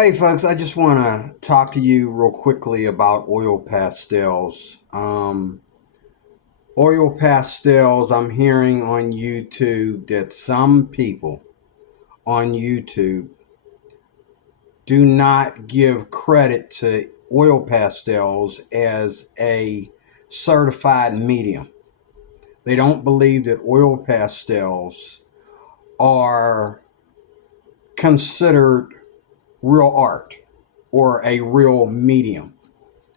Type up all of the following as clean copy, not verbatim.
Hey folks, I just want to talk to you real quickly about oil pastels. Oil pastels, I'm hearing on YouTube that some people on YouTube do not give credit to oil pastels as a certified medium. They don't believe that oil pastels are considered real art or a real medium.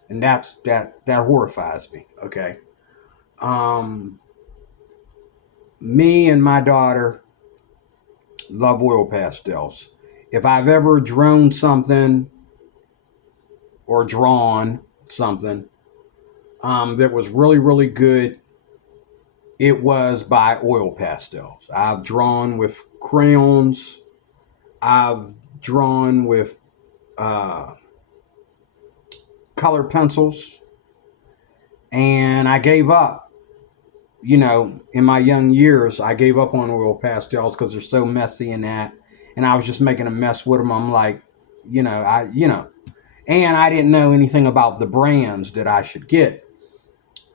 And that horrifies me. Okay. Um, Me and my daughter love oil pastels. If I've ever drawn something or drawn something that was really good, it was by oil pastels. I've drawn with crayons. I've drawn with uh, colored pencils, and I gave up. In my young years, I gave up on oil pastels because they're so messy and that, and I was just making a mess with them. I'm like, and I didn't know anything about the brands that I should get.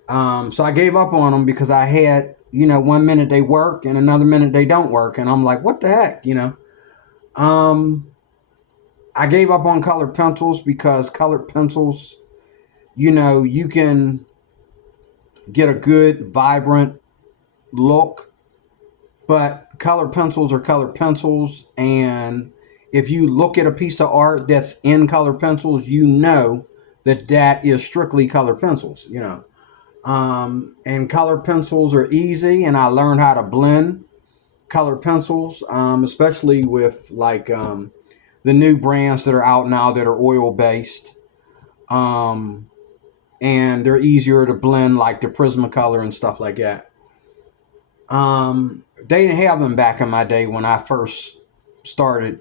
So I gave up on them because I had, one minute they work and another minute they don't work, and I'm like, what the heck. Um, I gave up on colored pencils because colored pencils, you can get a good, vibrant look. But colored pencils are colored pencils. And if you look at a piece of art that's in colored pencils, you know that is strictly colored pencils. And colored pencils are easy. And I learned how to blend colored pencils, especially with the new brands that are out now that are oil based. Um, and they're easier to blend, like the Prismacolor and stuff like that. They didn't have them back in my day when I first started,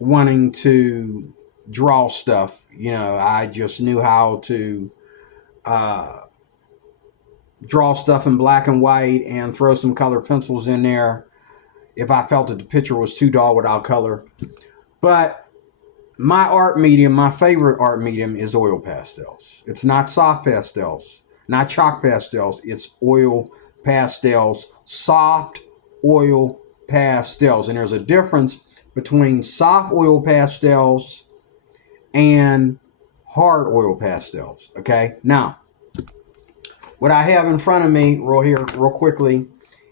wanting to draw stuff. I just knew how to uh, draw stuff in black and white and throw some color pencils in there if I felt that the picture was too dull without color. But my art medium, my favorite art medium, is oil pastels. It's not soft pastels, not chalk pastels. It's oil pastels, soft oil pastels. And there's a difference between soft oil pastels and hard oil pastels. Okay. Now, what I have in front of me real quickly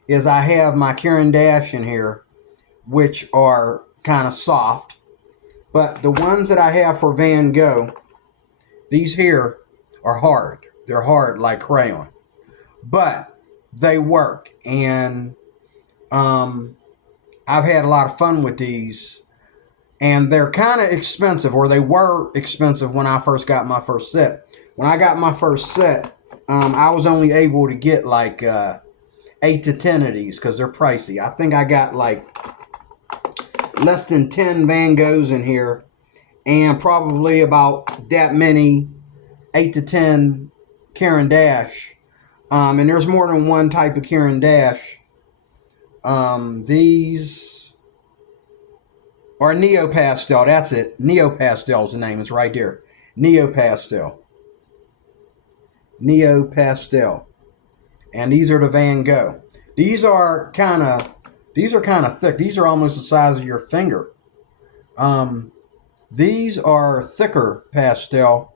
is I have my Karen Dash in here, which are kind of soft. But the ones that I have for Van Gogh, these here are hard. They're hard like crayon, but they work. And I've had a lot of fun with these. And they're kind of expensive, or they were expensive when I first got my first set. When I got my first set, I was only able to get like 8 to 10 of these because they're pricey. I think I got like less than 10 Van Goghs in here, and probably about that many 8 to 10 Karen Dash. And there's more than one type of Karen Dash. These are Neo Pastel. That's it. Neo Pastel is the name. It's right there. Neo Pastel. Neo Pastel. And these are the Van Gogh. These are kind of thick. These are almost the size of your finger. These are thicker pastel.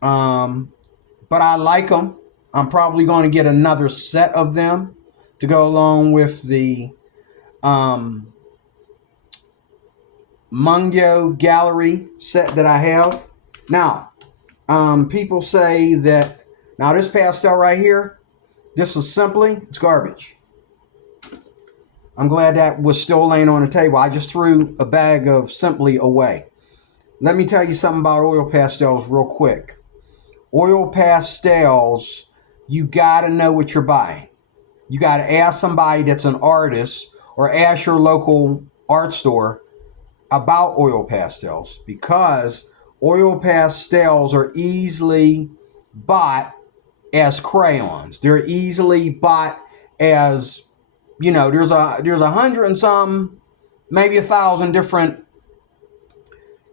But I like them. I'm probably going to get another set of them to go along with the Mungyo Gallery set that I have. Now, people say that, now this pastel right here, this is Simply, it's garbage. I'm glad that was still laying on the table. I just threw a bag of Simply away. Let me tell you something about oil pastels real quick. Oil pastels, you got to know what you're buying. You got to ask somebody that's an artist, or ask your local art store about oil pastels, because oil pastels are easily bought as crayons. They're easily bought as, there's a hundred and some, maybe 1,000 different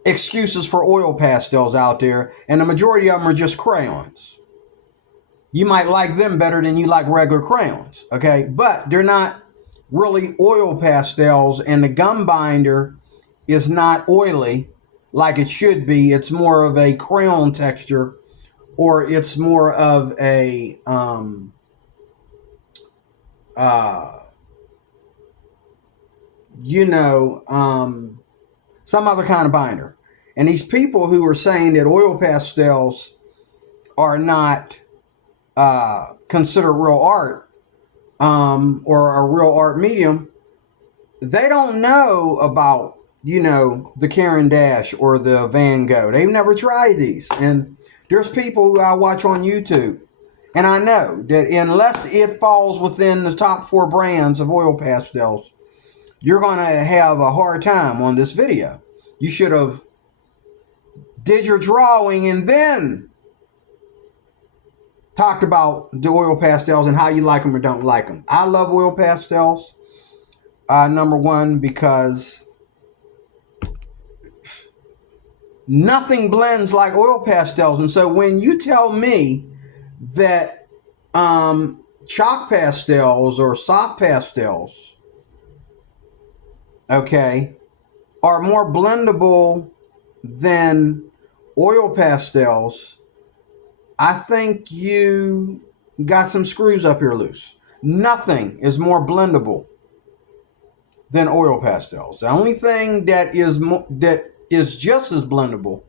excuses for oil pastels out there, and the majority of them are just crayons. You might like them better than you like regular crayons, okay? But they're not really oil pastels, and the gum binder is not oily like it should be. It's more of a crayon texture, or it's more of a you know, some other kind of binder. And these people who are saying that oil pastels are not considered real art, or a real art medium, they don't know about, you know, the Caran d'Ache or the Van Gogh. They've never tried these. And there's people who I watch on YouTube, and I know that unless it falls within the top 4 brands of oil pastels, you're going to have a hard time on this video. You should have did your drawing and then talked about the oil pastels and how you like them or don't like them. I love oil pastels. Number one, because nothing blends like oil pastels. And so when you tell me that chalk pastels or soft pastels, okay, are more blendable than oil pastels, I think you got some screws up here loose. Nothing is more blendable than oil pastels. The only thing that is just as blendable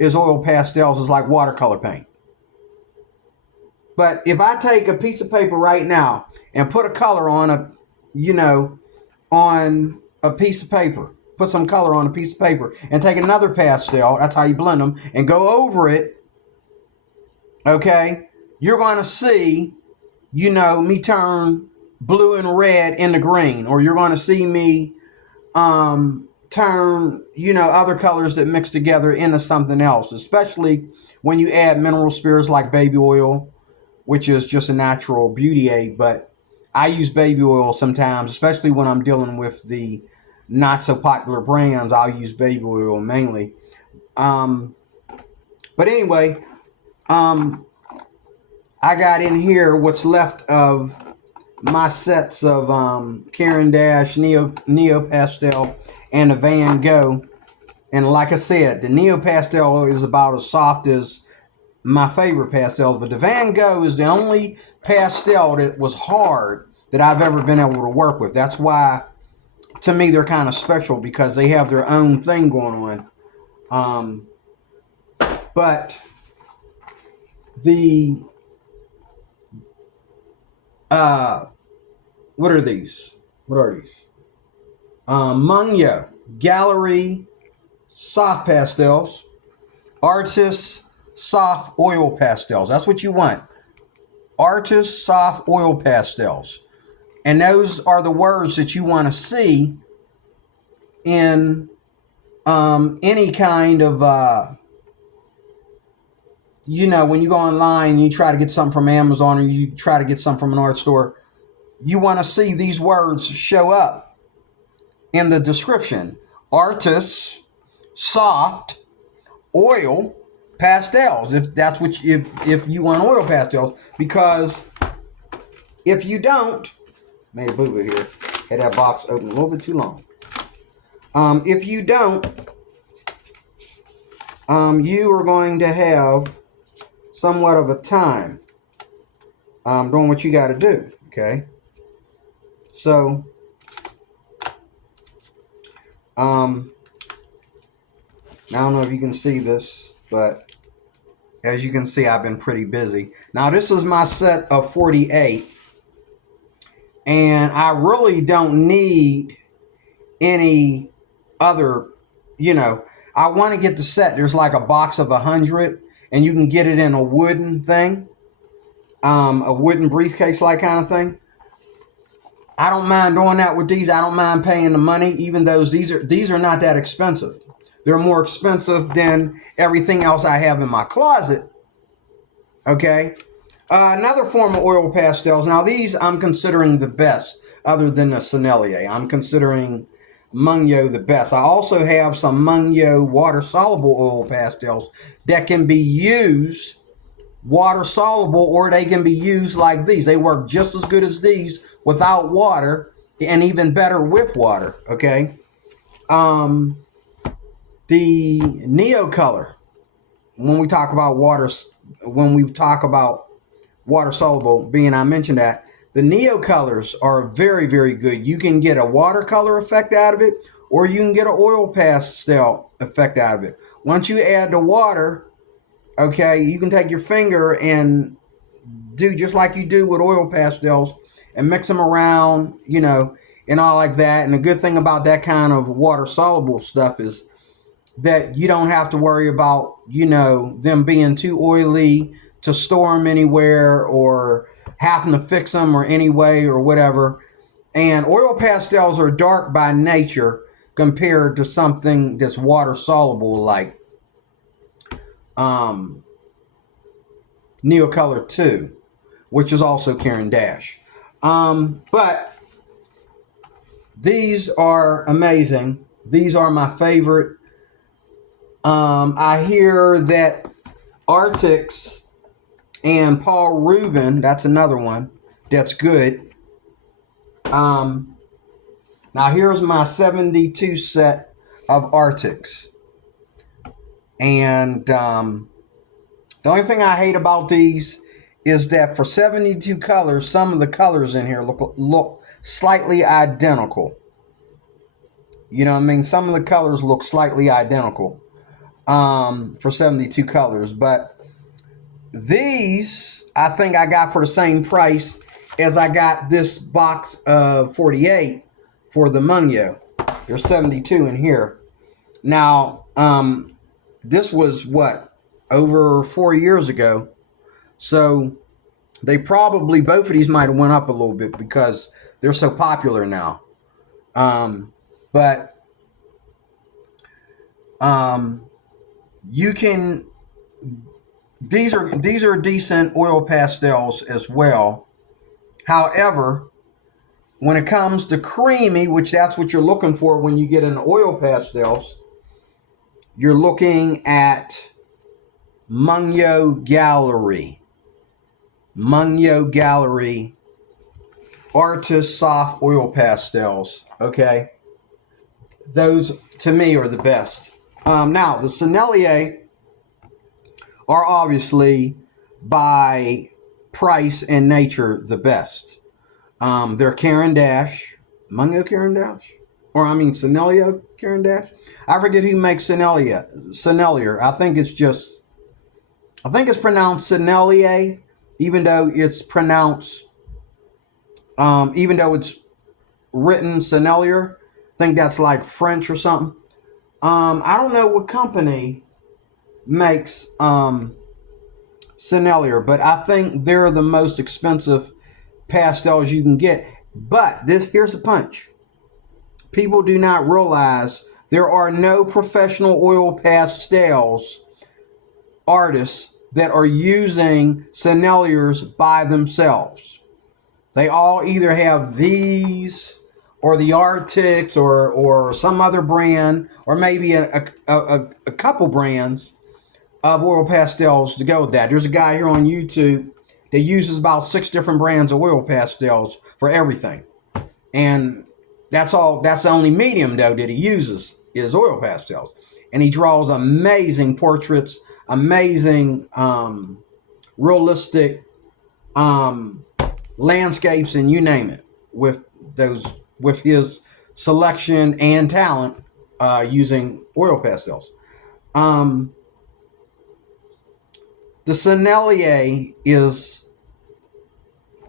as oil pastels is like watercolor paint. But if I take a piece of paper right now and put a color on on a piece of paper, put some color on a piece of paper, and take another pastel, that's how you blend them, and go over it, okay, you're going to see, me turn blue and red into green, or you're going to see me turn, other colors that mix together into something else, especially when you add mineral spirits like baby oil, which is just a natural beauty aid. But I use baby oil sometimes, especially when I'm dealing with the not so popular brands. I'll use baby oil mainly. But anyway, I got in here what's left of my sets of Caran d'Ache, Neo Pastel, and the Van Gogh. And like I said, the Neo Pastel is about as soft as my favorite pastels, but the Van Gogh is the only pastel that was hard that I've ever been able to work with. That's why, to me, they're kind of special, because they have their own thing going on. But the what are these? Mungyo Gallery soft pastels, Artist soft oil pastels. That's what you want. Artist soft oil pastels. And those are the words that you want to see in any kind of, when you go online and you try to get something from Amazon, or you try to get something from an art store, you want to see these words show up in the description. Artist soft oil pastels, if that's what if you want oil pastels. Because if you don't, made a boo-boo here, had that box open a little bit too long. If you don't, you are going to have somewhat of a time doing what you got to do. Okay, so I don't know if you can see this, but as you can see, I've been pretty busy. Now, this is my set of 48, and I really don't need any other, I want to get the set. There's like a box of 100, and you can get it in a wooden thing, a wooden briefcase-like kind of thing. I don't mind doing that with these. I don't mind paying the money, even though these are not that expensive. They're more expensive than everything else I have in my closet. Okay. Another form of oil pastels. Now, these I'm considering the best, other than the Sennelier. I'm considering Mungyo the best. I also have some Mungyo water soluble oil pastels that can be used water soluble, or they can be used like these. They work just as good as these without water, and even better with water. Okay. Um, the Neo Color. When we talk about water soluble, being I mentioned that the Neo colors are very, very good. You can get a watercolor effect out of it, or you can get an oil pastel effect out of it. Once you add the water, okay, you can take your finger and do just like you do with oil pastels and mix them around, and all like that. And the good thing about that kind of water soluble stuff is that you don't have to worry about, them being too oily to store them anywhere, or having to fix them or any way or whatever. And oil pastels are dark by nature compared to something that's water soluble like um, Neocolor 2, which is also Caran d'Ache. But these are amazing. These are my favorite. I hear that Arctics and Paul Rubin, that's another one that's good. Now here's my 72 set of Arctics. And the only thing I hate about these is that for 72 colors, some of the colors in here look slightly identical. You know what I mean? Some of the colors look slightly identical for 72 colors. But these, I think I got for the same price as I got this box of 48 for the Mungyo. There's 72 in here. Now, this was what, over 4 years ago. So they probably, both of these might have went up a little bit because they're so popular now. But you can, these are decent oil pastels as well. However, when it comes to creamy, which that's what you're looking for when you get into oil pastels, you're looking at Mungyo Gallery. Mungyo Gallery Artist Soft Oil Pastels. Okay. Those, to me, are the best. Now, the Sennelier are obviously, by price and nature, the best. They're Caran d'Ache. Mungyo Caran d'Ache? Or, Sennelier Caran d'Ache? I forget who makes Sennelier. I think it's pronounced Sennelier, even though it's written Sennelier. I think that's like French or something. I don't know what company makes Sennelier, but I think they're the most expensive pastels you can get. But here's the punch. People do not realize there are no professional oil pastels artists that are using Senneliers by themselves. They all either have these or the Arctics or some other brand, or maybe a couple brands of oil pastels to go with that. There's a guy here on YouTube that uses about 6 different brands of oil pastels for everything. And that's the only medium, though, that he uses is oil pastels. And he draws amazing portraits, amazing realistic landscapes, and you name it, with his selection and talent using oil pastels. The Sennelier is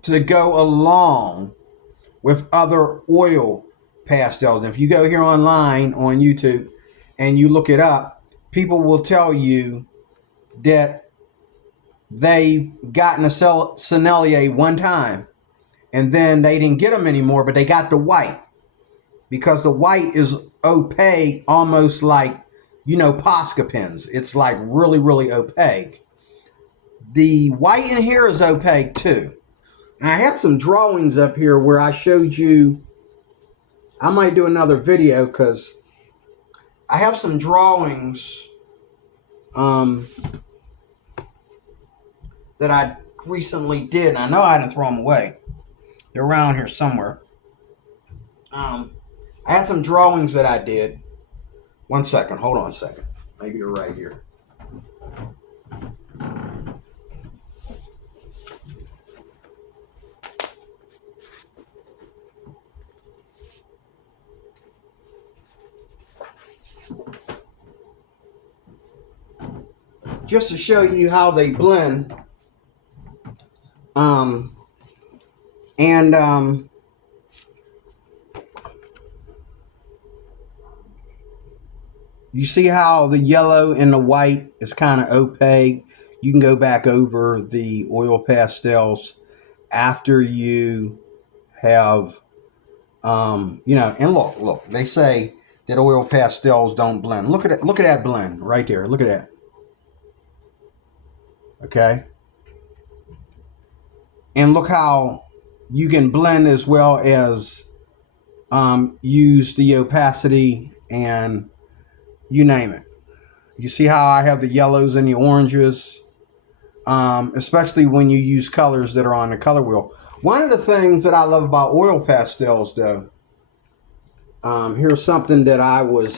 to go along with other oil pastels. And if you go here online on YouTube and you look it up, people will tell you that they've gotten a Sennelier one time and then they didn't get them anymore, but they got the white, because the white is opaque, almost like, Posca pens. It's like really, really opaque. The white in here is opaque too. And I had some drawings up here where I showed you I might do another video because I have some drawings that I recently did, and I know I didn't throw them away. They're around here somewhere. I had some drawings that I did. One second, hold on a second. Maybe you're right here. Just to show you how they blend. You see how the yellow and the white is kind of opaque? You can go back over the oil pastels after you have, and look, they say that oil pastels don't blend. Look at it. Look at that blend right there. Look at that. Okay. And look how you can blend as well as use the opacity and you name it. You see how I have the yellows and the oranges, especially when you use colors that are on the color wheel. One of the things that I love about oil pastels, though, here's something that I was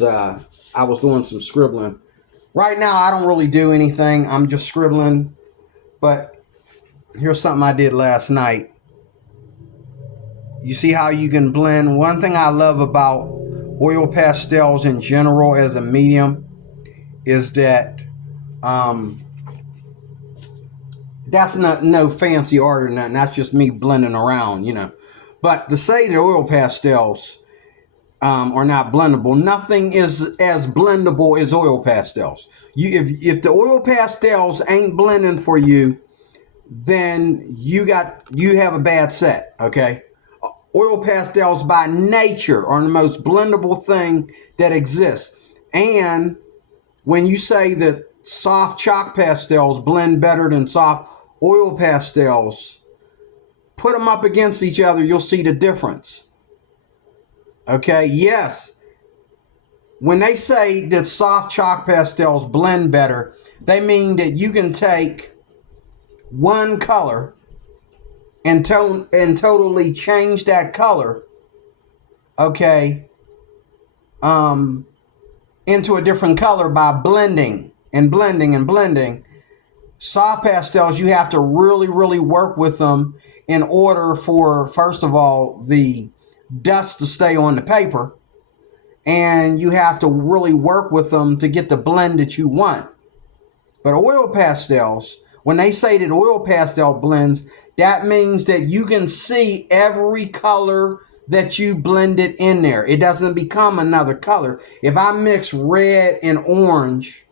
doing some scribbling. Right now, I don't really do anything. I'm just scribbling. But here's something I did last night. You see how you can blend. One thing I love about oil pastels in general as a medium is that that's not no fancy art or nothing. That's just me blending around, But to say that oil pastels are not blendable, nothing is as blendable as oil pastels. If the oil pastels ain't blending for you, then you have a bad set, okay? Oil pastels by nature are the most blendable thing that exists. And when you say that soft chalk pastels blend better than soft oil pastels, put them up against each other, you'll see the difference. Okay, yes. When they say that soft chalk pastels blend better, they mean that you can take one color and totally change that color, okay, into a different color by blending and blending and blending. Soft pastels, you have to really, really work with them in order for, first of all, the dust to stay on the paper. And you have to really work with them to get the blend that you want. But oil pastels, when they say that oil pastel blends, that means that you can see every color that you blended in there. It doesn't become another color. If I mix red and orange,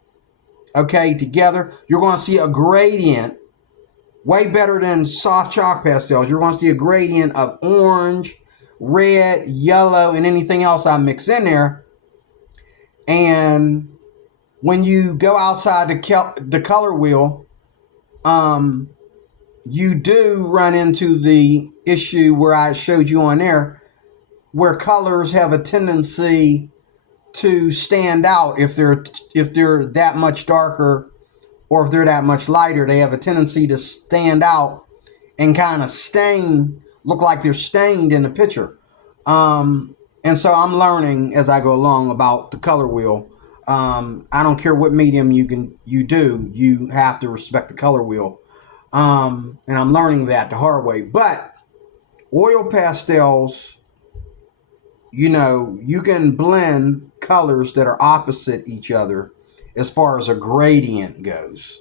okay, together, you're going to see a gradient way better than soft chalk pastels. You're going to see a gradient of orange, red, yellow, and anything else I mix in there. And when you go outside the color wheel, you do run into the issue where I showed you on there, where colors have a tendency to stand out if they're that much darker or if they're that much lighter. They have a tendency to stand out and kind of look like they're stained in the picture. And so I'm learning as I go along about the color wheel. I don't care what medium you do, you have to respect the color wheel. And I'm learning that the hard way. But oil pastels, you can blend colors that are opposite each other as far as a gradient goes.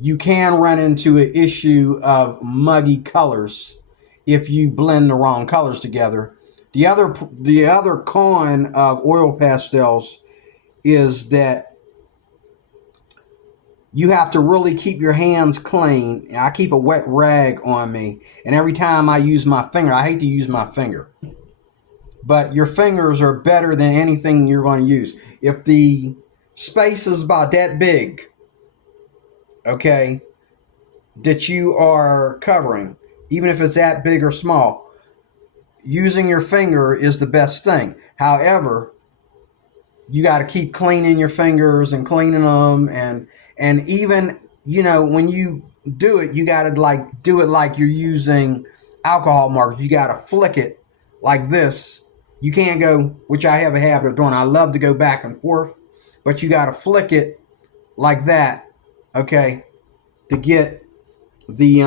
You can run into an issue of muggy colors if you blend the wrong colors together. The other con of oil pastels is that you have to really keep your hands clean. I keep a wet rag on me, and every time I use my finger, I hate to use my finger, but your fingers are better than anything you're going to use. If the space is about that big, okay, that you are covering, even if it's that big or small, using your finger is the best thing. However, you got to keep cleaning your fingers and cleaning them, and even, you know, when you do it, you got to like do it like you're using alcohol markers. You got to flick it like this. You can't go, which I have a habit of doing. I love to go back and forth, but you got to flick it like that, okay, to get the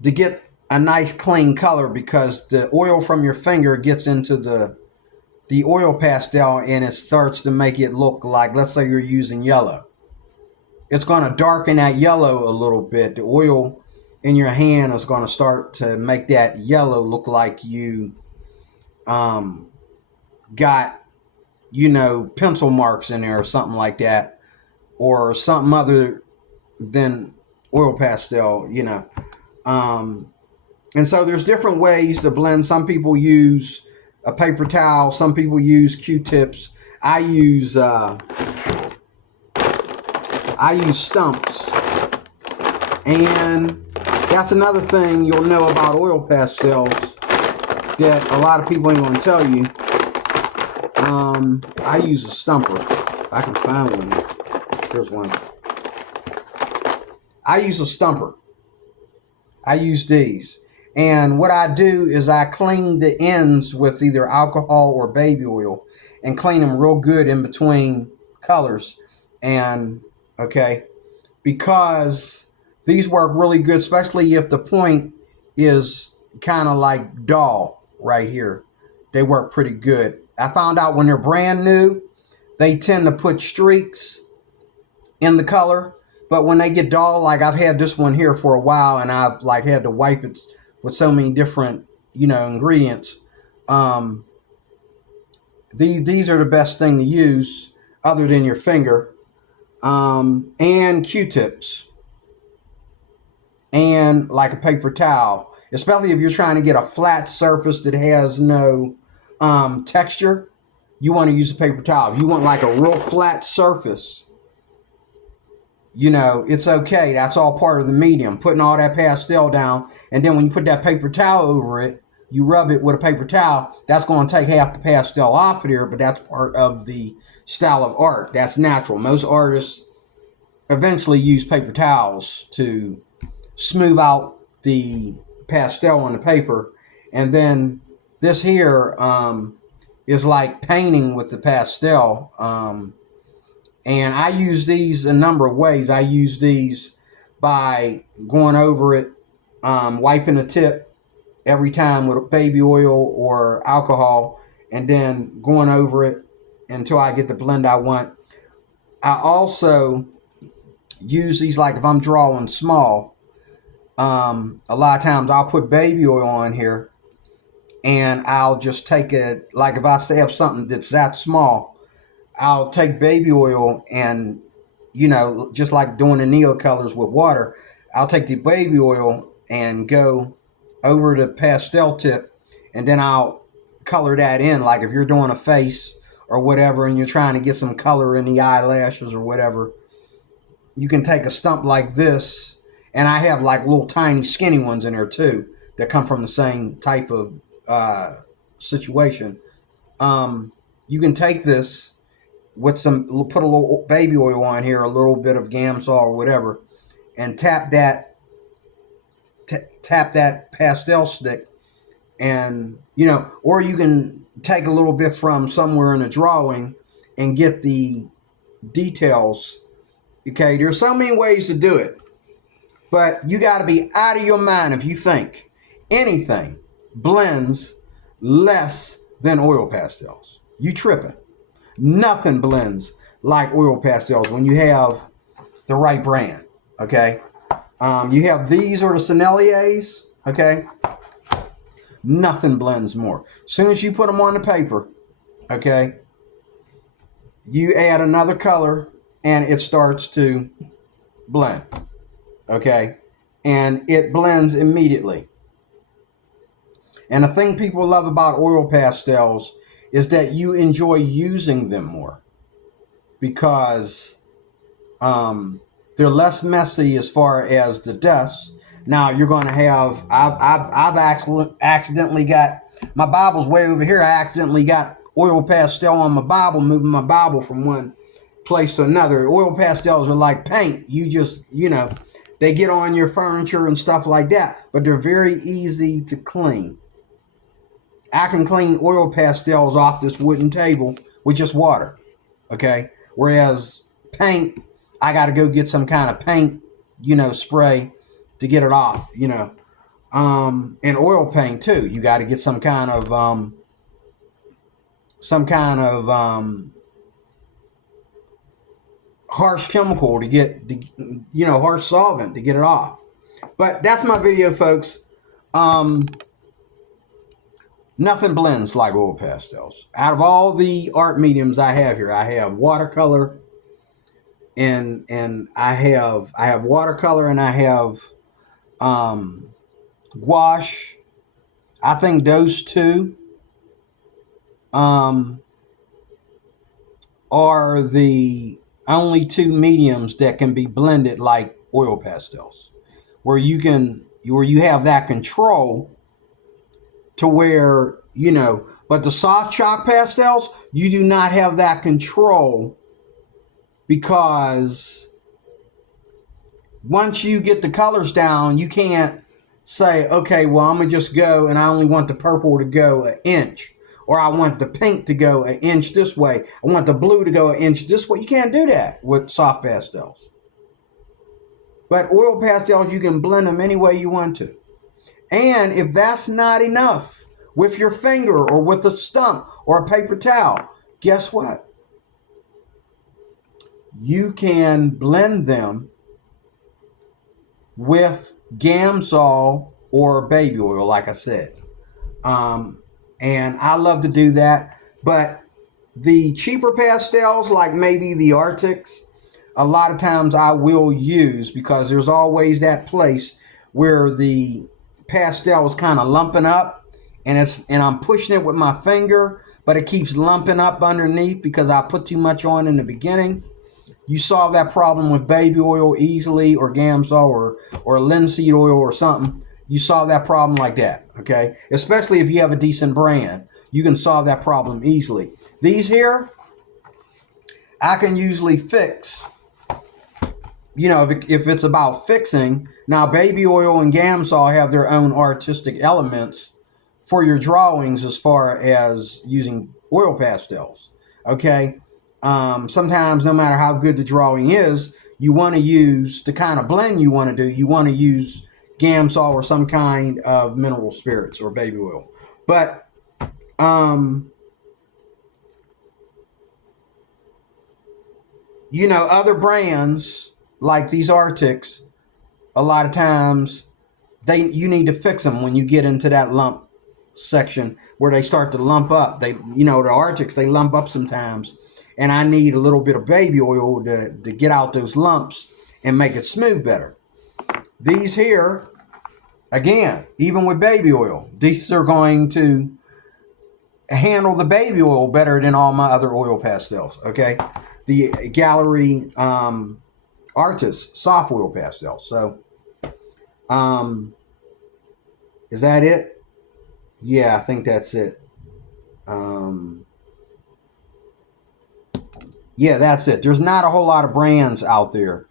to get a nice clean color, because the oil from your finger gets into the oil pastel and it starts to make it look like, let's say you're using yellow. It's going to darken that yellow a little bit. The oil in your hand is going to start to make that yellow look like you got, you know, pencil marks in there or something like that, or something other than oil pastel, you know. And so there's different ways to blend. Some people use a paper towel. Some people use Q-tips. I use stumps. And that's another thing you'll know about oil pastels that a lot of people ain't going to tell you. I use a stumper. If I can find one. Here's one. I use a stumper. I use these. And what I do is I clean the ends with either alcohol or baby oil and clean them real good in between colors. And, okay, because these work really good, especially if the point is kind of like dull right here. They work pretty good. I found out when they're brand new, they tend to put streaks in the color. But when they get dull, like I've had this one here for a while and I've like had to wipe it with so many different, you know, ingredients. These are the best thing to use other than your finger. And Q-tips. And like a paper towel. Especially if you're trying to get a flat surface that has no texture, you want to use a paper towel. If you want like a real flat surface, you know, it's okay. That's all part of the medium. Putting all that pastel down, and then when you put that paper towel over it, you rub it with a paper towel. That's going to take half the pastel off of there, but that's part of the style of art. That's natural. Most artists eventually use paper towels to smooth out the pastel on the paper. And then this here is like painting with the pastel. And I use these a number of ways. I use these by going over it, wiping the tip every time with baby oil or alcohol, and then going over it until I get the blend I want. I also use these like if I'm drawing small. A lot of times I'll put baby oil on here and I'll just take it, like if I have something that's that small, I'll take baby oil and, you know, just like doing the neo colors with water, I'll take the baby oil and go over the pastel tip, and then I'll color that in. Like if you're doing a face or whatever and you're trying to get some color in the eyelashes or whatever, you can take a stump like this, and I have like little tiny skinny ones in there too that come from the same type of situation. You can take this with some, put a little baby oil on here, a little bit of Gamsol or whatever, and tap that pastel stick, and, you know, or you can take a little bit from somewhere in the drawing and get the details. Okay, there's so many ways to do it, but you got to be out of your mind if you think anything blends less than oil pastels. You tripping. Nothing blends like oil pastels when you have the right brand, okay? You have these or the Senneliers, okay? Nothing blends more. As soon as you put them on the paper, okay, you add another color and it starts to blend, okay? And it blends immediately. And the thing people love about oil pastels is that you enjoy using them more because they're less messy as far as the dust. Now you're going to have, I've accidentally got, my Bible's way over here. I accidentally got oil pastel on my Bible, moving my Bible from one place to another. Oil pastels are like paint. You just, they get on your furniture and stuff like that, but they're very easy to clean. I can clean oil pastels off this wooden table with just water, okay? Whereas paint, I got to go get some kind of paint, spray to get it off, and oil paint too. You got to get some kind of harsh chemical to get, harsh solvent to get it off. But that's my video, folks. Nothing blends like oil pastels. Out of all the art mediums I have here, I have watercolor, and I have watercolor, and I have gouache. I think those two are the only two mediums that can be blended like oil pastels, where you have that control to where, but the soft chalk pastels, you do not have that control, because once you get the colors down, you can't say, okay, well, I'm going to just go and I only want the purple to go an inch, or I want the pink to go an inch this way. I want the blue to go an inch this way. You can't do that with soft pastels. But oil pastels, you can blend them any way you want to. And if that's not enough, with your finger or with a stump or a paper towel, guess what? You can blend them with Gamsol or baby oil, like I said. And I love to do that. But the cheaper pastels, like maybe the Arctics, a lot of times I will use, because there's always that place where the pastel is kind of lumping up, and I'm pushing it with my finger, but it keeps lumping up underneath because I put too much on in the beginning. You solve that problem with baby oil easily, or Gamsol, or linseed oil or something. You solve that problem like that, okay? Especially if you have a decent brand, you can solve that problem easily. These here, I can usually fix, if it's about fixing. Now, baby oil and Gamsol have their own artistic elements for your drawings as far as using oil pastels, okay? Sometimes, no matter how good the drawing is, you want to use, the kind of blend you want to do, you want to use Gamsol or some kind of mineral spirits or baby oil. But other brands like these Arctics, a lot of times you need to fix them when you get into that lump section where they start to lump up. The Arctics, they lump up sometimes, and I need a little bit of baby oil to get out those lumps and make it smooth better. These here, again, even with baby oil, these are going to handle the baby oil better than all my other oil pastels, okay? The Gallery Artist soft oil pastel. So, is that it? Yeah, I think that's it. Yeah, that's it. There's not a whole lot of brands out there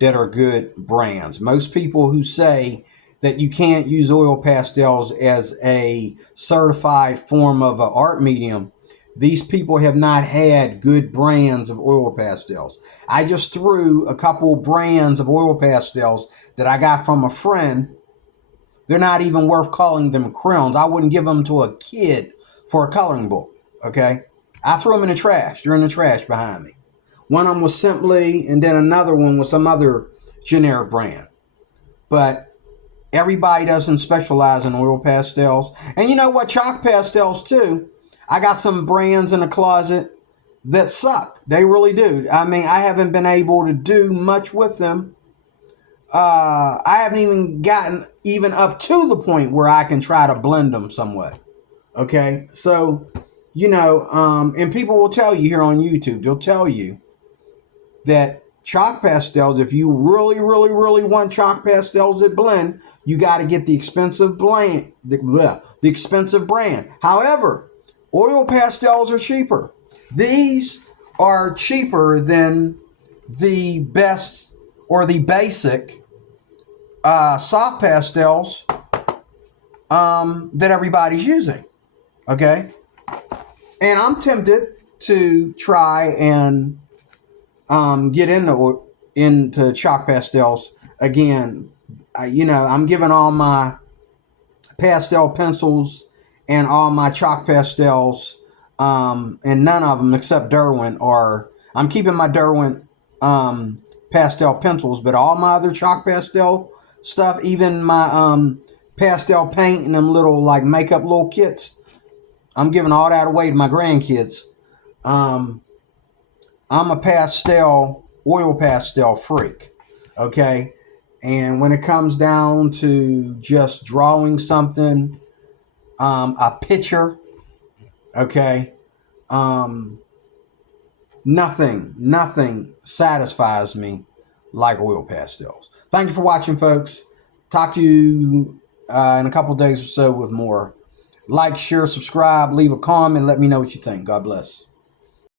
that are good brands. Most people who say that you can't use oil pastels as a certified form of an art medium, these people have not had good brands of oil pastels. I just threw a couple brands of oil pastels that I got from a friend. They're not even worth calling them crayons. I wouldn't give them to a kid for a coloring book, okay? I threw them in the trash. They're in the trash behind me. One of them was Simply, and then another one was some other generic brand. But everybody doesn't specialize in oil pastels. And you know what? Chalk pastels, too. I got some brands in the closet that suck. They really do. I mean, I haven't been able to do much with them. I haven't even gotten up to the point where I can try to blend them somewhat. Okay, so, and people will tell you here on YouTube, they'll tell you that chalk pastels, if you really, really, really want chalk pastels that blend, you got to get the expensive the expensive brand. However, oil pastels are cheaper. These are cheaper than the best or the basic soft pastels that everybody's using. Okay, and I'm tempted to try and get into chalk pastels again. I'm giving all my pastel pencils and all my chalk pastels, and none of them except Derwent are. I'm keeping my Derwent pastel pencils, but all my other chalk pastel stuff, even my pastel paint and them little like makeup little kits, I'm giving all that away to my grandkids. Um, I'm a oil pastel freak. Okay. And when it comes down to just drawing something, a picture, okay, um, nothing satisfies me like oil pastels. Thank you for watching, folks. Talk to you in a couple days or so with more. Like, share, subscribe, leave a comment, let me know what you think. God bless.